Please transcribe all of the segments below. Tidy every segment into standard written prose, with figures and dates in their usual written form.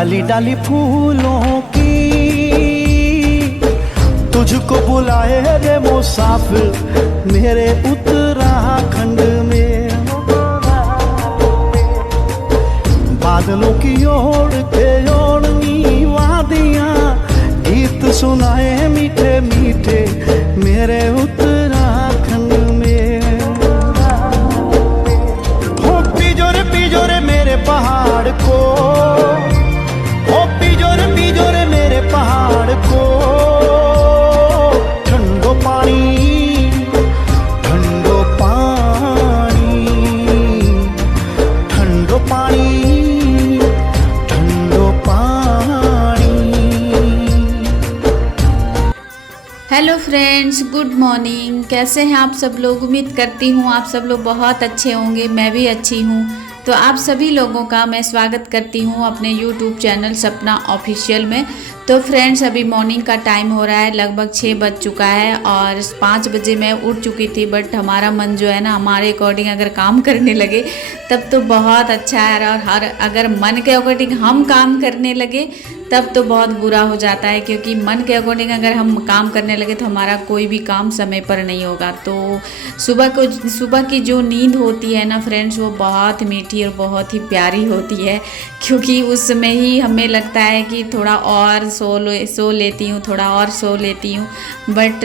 डाली डाली फूलों की तुझको बुलाए रे मुसाफिर मेरे उत्तराखंड में। बादलों की ओर के ओढ़नी वादियां गीत सुनाए मीठे मीठे मेरे उत्तराखंड में। हो पिजोरे मेरे पहाड़ को, हो पिजोरे मेरे पहाड़ को। ठंडो पानी ठंडो पानी ठंडो पानी ठंडो पानी। Hello friends, good morning. कैसे हैं आप सब लोग? उम्मीद करती हूँ आप सब लोग बहुत अच्छे होंगे। मैं भी अच्छी हूँ। तो आप सभी लोगों का मैं स्वागत करती हूँ अपने यूट्यूब चैनल सपना ऑफिशियल में। तो फ्रेंड्स, अभी मॉर्निंग का टाइम हो रहा है, लगभग 6 बज चुका है और 5 बजे मैं उठ चुकी थी। बट हमारा मन जो है ना, हमारे अकॉर्डिंग अगर काम करने लगे तब तो बहुत अच्छा है, और अगर मन के अकॉर्डिंग हम काम करने लगे तब तो बहुत बुरा हो जाता है। क्योंकि मन के अकॉर्डिंग अगर हम काम करने लगे तो हमारा कोई भी काम समय पर नहीं होगा। तो सुबह की जो नींद होती है ना फ्रेंड्स, वो बहुत मीठी और बहुत ही प्यारी होती है। क्योंकि उस समय ही हमें लगता है कि थोड़ा और सो लेती हूँ, थोड़ा और सो लेती हूँ। बट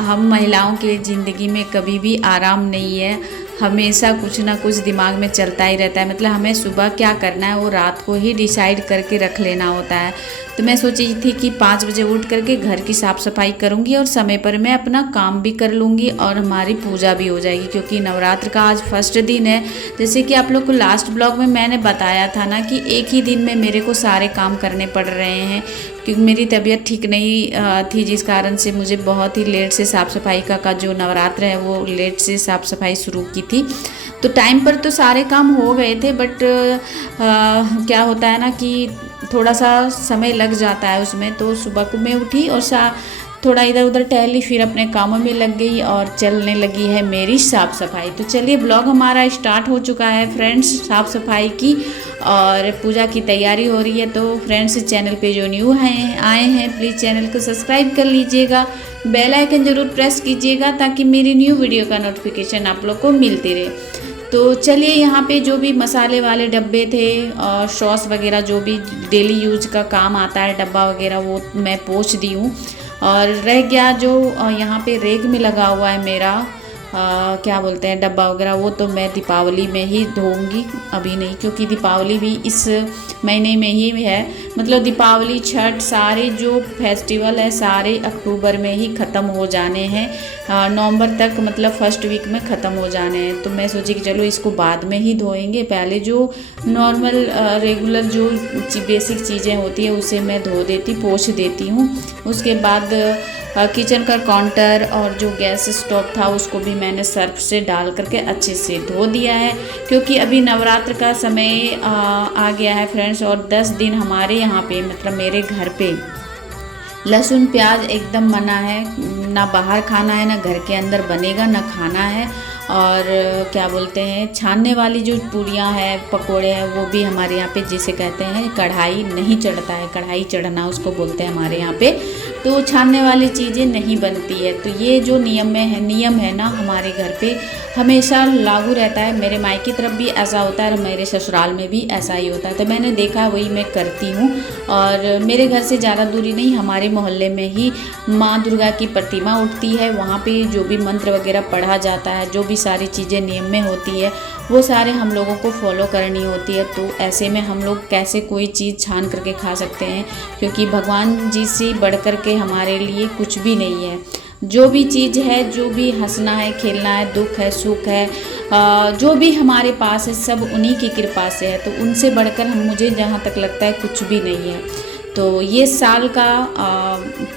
हम महिलाओं की ज़िंदगी में कभी भी आराम नहीं है, हमेशा कुछ ना कुछ दिमाग में चलता ही रहता है। मतलब हमें सुबह क्या करना है वो रात को ही डिसाइड करके रख लेना होता है। तो मैं सोची थी कि 5 बजे उठ करके घर की साफ़ सफाई करूँगी और समय पर मैं अपना काम भी कर लूँगी और हमारी पूजा भी हो जाएगी। क्योंकि नवरात्र का आज फर्स्ट दिन है। जैसे कि आप लोग को लास्ट ब्लॉग में मैंने बताया था ना कि एक ही दिन में मेरे को सारे काम करने पड़ रहे हैं, क्योंकि मेरी तबीयत ठीक नहीं थी, जिस कारण से मुझे बहुत ही लेट से साफ़ सफाई का जो नवरात्र है वो लेट से साफ़ सफाई शुरू की थी। तो टाइम पर तो सारे काम हो गए थे, बट क्या होता है ना कि थोड़ा सा समय लग जाता है उसमें। तो सुबह को मैं उठी और थोड़ा इधर उधर टहली, फिर अपने कामों में लग गई और चलने लगी है मेरी साफ़ सफाई। तो चलिए, ब्लॉग हमारा स्टार्ट हो चुका है फ्रेंड्स, साफ़ सफाई की और पूजा की तैयारी हो रही है। तो फ्रेंड्स, चैनल पे जो न्यू आए हैं प्लीज़ चैनल को सब्सक्राइब कर लीजिएगा, बेल आइकन ज़रूर प्रेस कीजिएगा ताकि मेरी न्यू वीडियो का नोटिफिकेशन आप लोग को मिलती रहे। तो चलिए, यहाँ पे जो भी मसाले वाले डब्बे थे और सॉस वगैरह जो भी डेली यूज का काम आता है डब्बा वगैरह, वो मैं पोंछ दी हूँ। और रह गया जो यहाँ पे रेक में लगा हुआ है मेरा क्या बोलते हैं डब्बा वगैरह, वो तो मैं दीपावली में ही धोऊंगी, अभी नहीं। क्योंकि दीपावली भी इस महीने में ही है। मतलब दीपावली, छठ, सारे जो फेस्टिवल है सारे अक्टूबर में ही ख़त्म हो जाने हैं, नवंबर तक, मतलब फर्स्ट वीक में ख़त्म हो जाने हैं। तो मैं सोची कि चलो इसको बाद में ही धोएंगे, पहले जो नॉर्मल रेगुलर जो बेसिक चीज़ें होती है उसे मैं धो देती, पोंछ देती हूँ। उसके बाद किचन का काउंटर और जो गैस स्टोव था उसको भी मैंने सर्फ से डाल करके अच्छे से धो दिया है। क्योंकि अभी नवरात्र का समय आ गया है फ्रेंड्स, और 10 दिन हमारे यहाँ पे, मतलब मेरे घर पे, लहसुन प्याज एकदम मना है। ना बाहर खाना है, ना घर के अंदर बनेगा, ना खाना है। और क्या बोलते हैं, छानने वाली जो पूड़ियाँ हैं, पकोड़े हैं, वो भी हमारे यहाँ पे जिसे कहते हैं कढ़ाई नहीं चढ़ता है, कढ़ाई चढ़ना उसको बोलते हैं हमारे यहाँ पे। तो छानने वाली चीज़ें नहीं बनती है। तो ये जो नियम है ना हमारे घर पे हमेशा लागू रहता है। मेरे मायके तरफ भी ऐसा होता है और मेरे ससुराल में भी ऐसा ही होता है। तो मैंने देखा, वही मैं करती हूँ। और मेरे घर से ज़्यादा दूरी नहीं, हमारे मोहल्ले में ही माँ दुर्गा की प्रतिमा उठती है। वहाँ पे जो भी मंत्र वगैरह पढ़ा जाता है, जो भी सारी चीज़ें नियम में होती है, वो सारे हम लोगों को फॉलो करनी होती है। तो ऐसे में हम लोग कैसे कोई चीज़ छान करके खा सकते हैं? क्योंकि भगवान जी से बढ़ कर के हमारे लिए कुछ भी नहीं है। जो भी चीज़ है, जो भी हंसना है, खेलना है, दुख है, सुख है, जो भी हमारे पास है, सब उन्हीं की कृपा से है। तो उनसे बढ़कर मुझे जहाँ तक लगता है कुछ भी नहीं है। तो ये साल का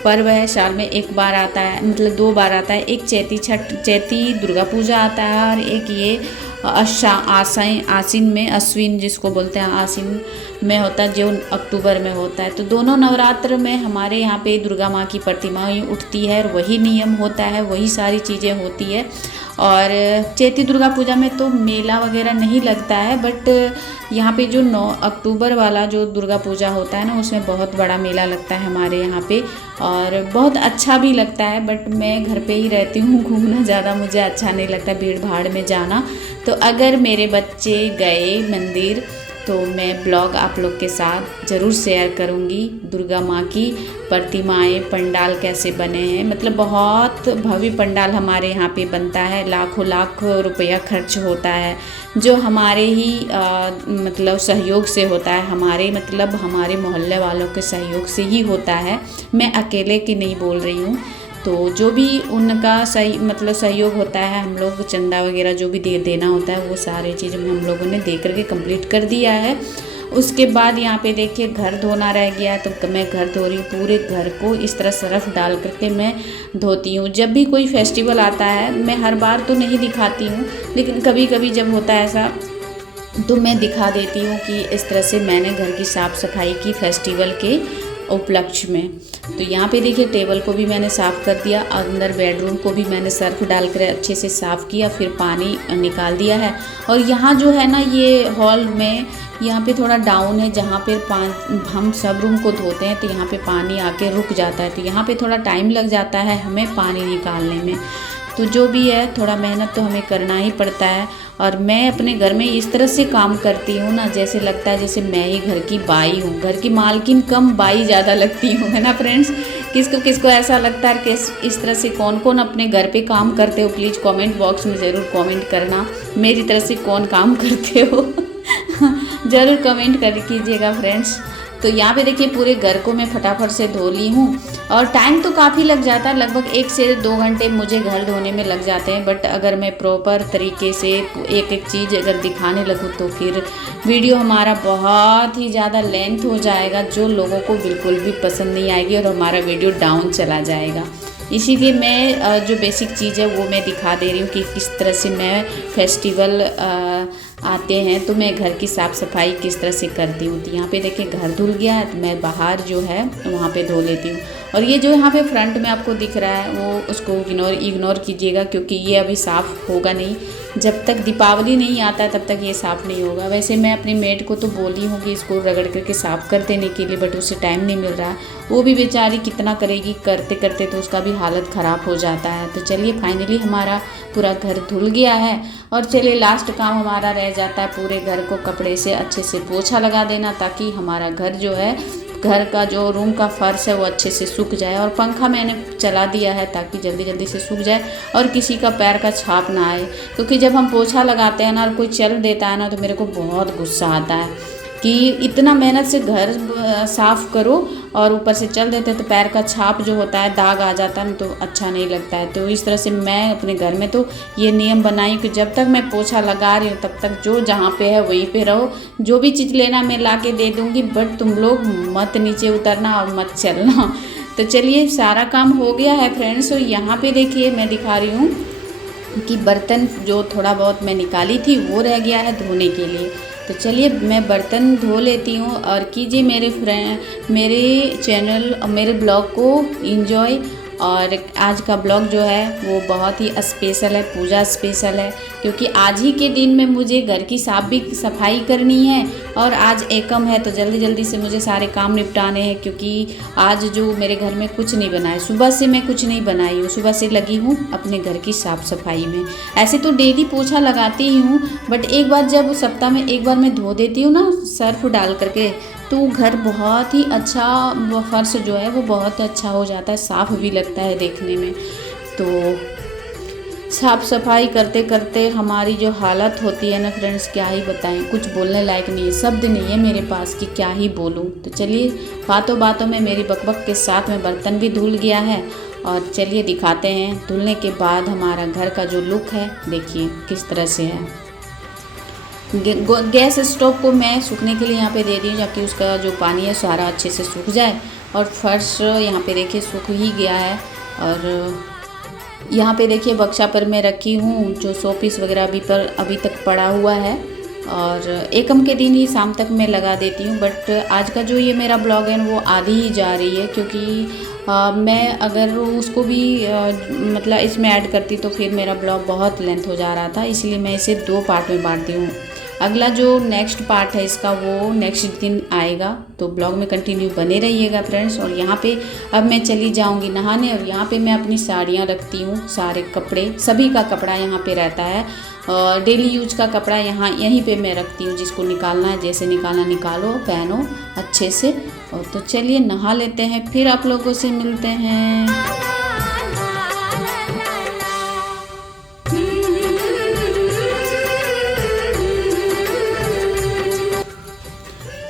पर्व है, साल में एक बार आता है, मतलब 2 बार आता है। एक चैती दुर्गा पूजा आता है और एक ये आसिन में, अश्विन जिसको बोलते हैं, आसिन में होता है, जो अक्टूबर में होता है। तो दोनों नवरात्र में हमारे यहाँ पे दुर्गा माँ की प्रतिमा उठती है और वही नियम होता है, वही सारी चीज़ें होती है। और चैती दुर्गा पूजा में तो मेला वगैरह नहीं लगता है, बट यहाँ पे जो 9 अक्टूबर वाला जो दुर्गा पूजा होता है ना, उसमें बहुत बड़ा मेला लगता है हमारे यहाँ पे और बहुत अच्छा भी लगता है। बट मैं घर पे ही रहती हूँ, घूमना ज़्यादा मुझे अच्छा नहीं लगता, भीड़ भाड़ में जाना। तो अगर मेरे बच्चे गए मंदिर तो मैं ब्लॉग आप लोग के साथ ज़रूर शेयर करूँगी। दुर्गा माँ की प्रतिमाएं, पंडाल कैसे बने हैं, मतलब बहुत भव्य पंडाल हमारे यहाँ पे बनता है। लाखों लाख रुपया खर्च होता है, जो हमारे ही मतलब सहयोग से होता है, हमारे मोहल्ले वालों के सहयोग से ही होता है। मैं अकेले की नहीं बोल रही हूँ। तो जो भी उनका सही मतलब सहयोग होता है, हम लोग चंदा वगैरह जो भी देना होता है, वो सारी चीज़ें हम लोगों ने दे करके कंप्लीट कर दिया है। उसके बाद यहाँ पे देखिए घर धोना रह गया है, तो मैं घर धो रही हूँ। पूरे घर को इस तरह सरफ डाल करके मैं धोती हूँ। जब भी कोई फेस्टिवल आता है, मैं हर बार तो नहीं दिखाती हूँ, लेकिन कभी कभी जब होता है ऐसा तो मैं दिखा देती हूँ कि इस तरह से मैंने घर की साफ़ सफाई की फेस्टिवल के उपलक्ष्य में। तो यहाँ पे देखिए टेबल को भी मैंने साफ़ कर दिया, अंदर बेडरूम को भी मैंने सर्फ डालकर अच्छे से साफ़ किया, फिर पानी निकाल दिया है। और यहाँ जो है ना, ये हॉल में यहाँ पे थोड़ा डाउन है, जहाँ पे हम सब रूम को धोते हैं तो यहाँ पे पानी आके रुक जाता है, तो यहाँ पे थोड़ा टाइम लग जाता है हमें पानी निकालने में। तो जो भी है, थोड़ा मेहनत तो हमें करना ही पड़ता है। और मैं अपने घर में इस तरह से काम करती हूँ ना, जैसे लगता है जैसे मैं ही घर की बाई हूँ, घर की मालकिन कम बाई ज़्यादा लगती हूँ, है ना फ्रेंड्स। किसको किसको ऐसा लगता है कि इस तरह से कौन कौन अपने घर पे काम करते हो, प्लीज़ कमेंट बॉक्स में ज़रूर कमेंट करना, मेरी तरह से कौन काम करते हो ज़रूर कमेंट कर कीजिएगा फ्रेंड्स। तो यहाँ पे देखिए पूरे घर को मैं फटाफट से धो ली हूँ और टाइम तो काफ़ी लग जाता है, लगभग 1 से 2 घंटे मुझे घर धोने में लग जाते हैं। बट अगर मैं प्रॉपर तरीके से एक एक चीज़ अगर दिखाने लगूँ तो फिर वीडियो हमारा बहुत ही ज़्यादा लेंथ हो जाएगा, जो लोगों को बिल्कुल भी पसंद नहीं आएगी और हमारा वीडियो डाउन चला जाएगा। इसीलिए मैं जो बेसिक चीज़ है वो मैं दिखा दे रही हूँ कि किस तरह से मैं फेस्टिवल आते हैं तो मैं घर की साफ़ सफाई किस तरह से करती हूँ। तो यहाँ पे देखिए घर धुल गया है, तो मैं बाहर जो है वहाँ पे धो लेती हूँ। और ये जो यहाँ पे फ्रंट में आपको दिख रहा है वो उसको इग्नोर कीजिएगा, क्योंकि ये अभी साफ़ होगा नहीं, जब तक दीपावली नहीं आता है तब तक ये साफ़ नहीं होगा। वैसे मैं अपनी मेड को तो बोली हूँ कि इसको रगड़ करके साफ़ कर देने के लिए, बट उसे टाइम नहीं मिल रहा है। वो भी बेचारी कितना करेगी, करते करते तो उसका भी हालत ख़राब हो जाता है। तो चलिए फाइनली हमारा पूरा घर धुल गया है। और चलिए लास्ट काम हमारा रह जाता है पूरे घर को कपड़े से अच्छे से पोछा लगा देना, ताकि हमारा घर जो है, घर का जो रूम का फर्श है वो अच्छे से सूख जाए। और पंखा मैंने चला दिया है ताकि जल्दी जल्दी से सूख जाए और किसी का पैर का छाप ना आए, क्योंकि जब हम पोछा लगाते हैं ना और कोई चल देता है ना तो मेरे को बहुत गुस्सा आता है कि इतना मेहनत से घर साफ़ करो और ऊपर से चल देते तो पैर का छाप जो होता है, दाग आ जाता है ना, तो अच्छा नहीं लगता है। तो इस तरह से मैं अपने घर में तो ये नियम बनाई कि जब तक मैं पोछा लगा रही हूँ तब तक जो जहाँ पे है वहीं पे रहो, जो भी चीज़ लेना मैं ला के दे दूँगी, बट तुम लोग मत नीचे उतरना और मत चलना। तो चलिए सारा काम हो गया है फ्रेंड्स। और यहाँ पर देखिए मैं दिखा रही हूँ कि बर्तन जो थोड़ा बहुत मैं निकाली थी वो रह गया है धोने के लिए। तो चलिए मैं बर्तन धो लेती हूँ और कीजिए मेरे चैनल और मेरे ब्लॉग को एंजॉय। और आज का ब्लॉग जो है वो बहुत ही स्पेशल है, पूजा स्पेशल है, क्योंकि आज ही के दिन में मुझे घर की सफाई करनी है और आज एकम है, तो जल्दी जल्दी से मुझे सारे काम निपटाने हैं। क्योंकि आज जो मेरे घर में कुछ नहीं बना है, सुबह से मैं कुछ नहीं बनाई हूँ, सुबह से लगी हूँ अपने घर की साफ़ सफाई में। ऐसे तो डेली पोछा लगाती ही हूँ, बट एक बार जब सप्ताह में एक बार मैं धो देती हूँ ना सर्फ डाल करके, तो घर बहुत ही अच्छा, वो फर्श जो है वो बहुत अच्छा हो जाता है, साफ़ भी लगता है देखने में। तो साफ़ सफाई करते करते हमारी जो हालत होती है ना फ्रेंड्स, क्या ही बताएं, कुछ बोलने लायक नहीं है, शब्द नहीं है मेरे पास कि क्या ही बोलूं। तो चलिए बातों बातों में मेरी बकबक के साथ में बर्तन भी धुल गया है। और चलिए दिखाते हैं धुलने के बाद हमारा घर का जो लुक है, देखिए किस तरह से है। गैस स्टोव को मैं सूखने के लिए यहाँ पे दे दी हूँ, ताकि उसका जो पानी है सारा अच्छे से सूख जाए। और फर्श यहाँ पे देखिए सूख ही गया है। और यहाँ पे देखिए बक्सा पर मैं रखी हूँ जो शो पीस वगैरह अभी तक पड़ा हुआ है, और एकम के दिन ही शाम तक मैं लगा देती हूँ। बट आज का जो ये मेरा ब्लॉग है वो आधी ही जा रही है, क्योंकि मैं अगर उसको भी मतलब इसमें ऐड करती तो फिर मेरा ब्लॉग बहुत लेंथ हो जा रहा था, इसलिए मैं इसे 2 पार्ट में बांटती हूँ। अगला जो नेक्स्ट पार्ट है इसका वो नेक्स्ट दिन आएगा, तो ब्लॉग में कंटिन्यू बने रहिएगा फ्रेंड्स। और यहाँ पे अब मैं चली जाऊँगी नहाने, और यहाँ पे मैं अपनी साड़ियाँ रखती हूँ, सारे कपड़े, सभी का कपड़ा यहाँ पे रहता है। और डेली यूज का कपड़ा यहीं पे मैं रखती हूँ, जिसको निकालना है जैसे निकालना निकालो, पहनो अच्छे से। और तो चलिए नहा लेते हैं, फिर आप लोगों से मिलते हैं।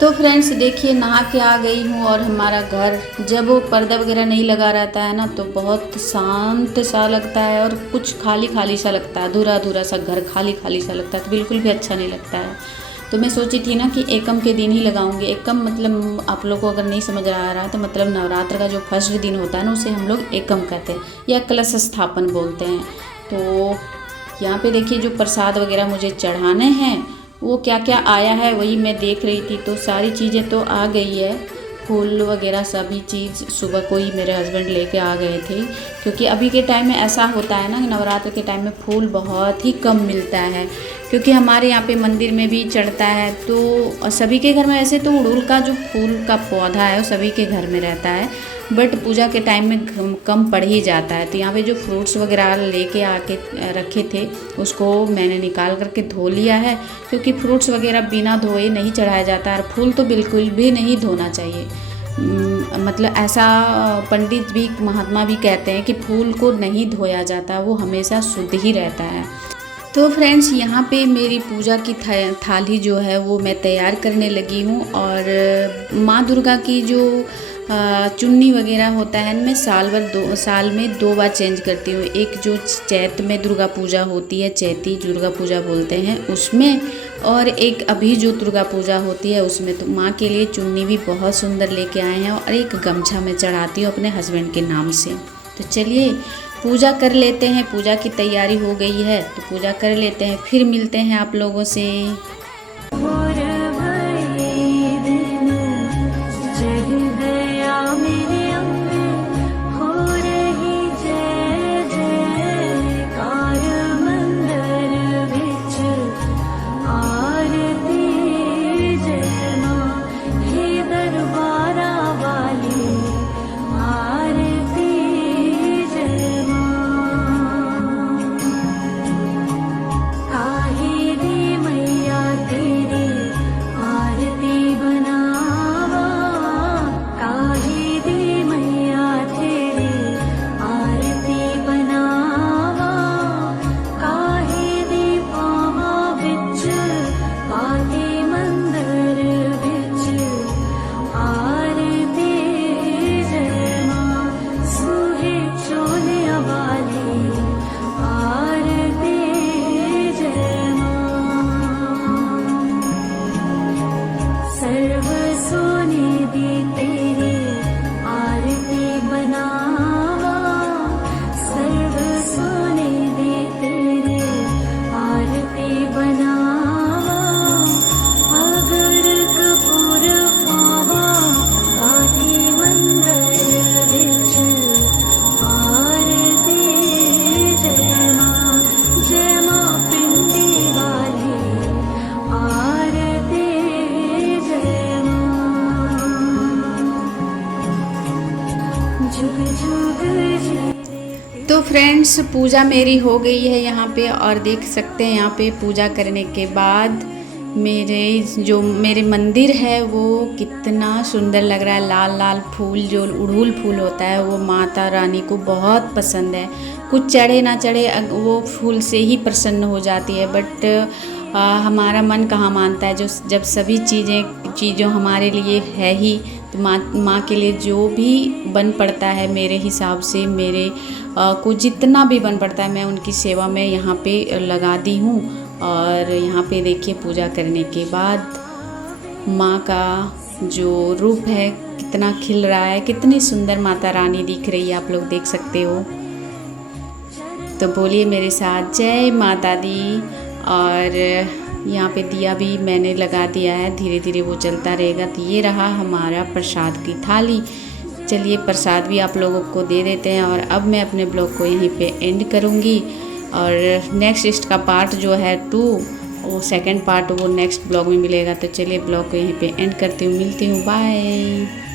तो फ्रेंड्स देखिए नहा के आ गई हूँ, और हमारा घर जब वो पर्दा वगैरह नहीं लगा रहता है ना तो बहुत शांत सा लगता है, और कुछ खाली खाली सा लगता है, अधूरा अधूरा सा घर खाली खाली सा लगता है, तो बिल्कुल भी अच्छा नहीं लगता है। तो मैं सोची थी ना कि एकम के दिन ही लगाऊंगी। एकम मतलब आप लोग को अगर नहीं समझ आ रहा है तो मतलब नवरात्र का जो फर्स्ट दिन होता है ना उसे हम लोग एकम कहते हैं, या कलश स्थापन बोलते हैं। तो यहाँ पे देखिए जो प्रसाद वगैरह मुझे चढ़ाने हैं वो क्या क्या आया है वही मैं देख रही थी। तो सारी चीज़ें तो आ गई है, फूल वगैरह सभी चीज़ सुबह को ही मेरे हस्बैंड लेके आ गए थे, क्योंकि अभी के टाइम में ऐसा होता है ना कि नवरात्र के टाइम में फूल बहुत ही कम मिलता है, क्योंकि हमारे यहाँ पे मंदिर में भी चढ़ता है। तो सभी के घर में ऐसे तो उड़हुल का जो फूल का पौधा है वो सभी के घर में रहता है, बट पूजा के टाइम में कम पड़ ही जाता है। तो यहाँ पे जो फ्रूट्स वगैरह लेके आके रखे थे उसको मैंने निकाल करके धो लिया है, क्योंकि फ्रूट्स वगैरह बिना धोए नहीं चढ़ाया जाता है, और फूल तो बिल्कुल भी नहीं धोना चाहिए। मतलब ऐसा पंडित भी महात्मा भी कहते हैं कि फूल को नहीं धोया जाता, वो हमेशा शुद्ध ही रहता है। तो फ्रेंड्स यहाँ पे मेरी पूजा की थाली जो है वो मैं तैयार करने लगी हूँ, और माँ दुर्गा की जो चुन्नी वगैरह होता है मैं साल में 2 बार चेंज करती हूँ। एक जो चैत में दुर्गा पूजा होती है, चैती दुर्गा पूजा बोलते हैं उसमें, और एक अभी जो दुर्गा पूजा होती है उसमें। तो माँ के लिए चुन्नी भी बहुत सुंदर लेके आए हैं, और एक गमछा मैं चढ़ाती हूँ अपने हस्बैंड के नाम से। तो चलिए पूजा कर लेते हैं, पूजा की तैयारी हो गई है तो पूजा कर लेते हैं, फिर मिलते हैं आप लोगों से। तो फ्रेंड्स पूजा मेरी हो गई है यहाँ पे, और देख सकते हैं यहाँ पे पूजा करने के बाद मेरे मंदिर है वो कितना सुंदर लग रहा है। लाल लाल फूल जो उड़हुल फूल होता है वो माता रानी को बहुत पसंद है, कुछ चढ़े ना चढ़े वो फूल से ही प्रसन्न हो जाती है। बट हमारा मन कहाँ मानता है, जो जब सभी चीज़ों हमारे लिए है ही, तो माँ के लिए जो भी बन पड़ता है मेरे हिसाब से मेरे को जितना भी बन पड़ता है मैं उनकी सेवा में यहाँ पे लगा दी हूँ। और यहाँ पे देखिए पूजा करने के बाद माँ का जो रूप है कितना खिल रहा है, कितनी सुंदर माता रानी दिख रही है, आप लोग देख सकते हो। तो बोलिए मेरे साथ जय माता दी। और यहाँ पे दिया भी मैंने लगा दिया है, धीरे धीरे वो चलता रहेगा। तो ये रहा हमारा प्रसाद की थाली। चलिए प्रसाद भी आप लोगों को दे देते हैं और अब मैं अपने ब्लॉग को यहीं पे एंड करूँगी। और नेक्स्ट इसका पार्ट जो है 2, वो सेकंड पार्ट वो नेक्स्ट ब्लॉग में मिलेगा। तो चलिए ब्लॉग को यहीं पे एंड करती हूँ, मिलती हूँ, बाय।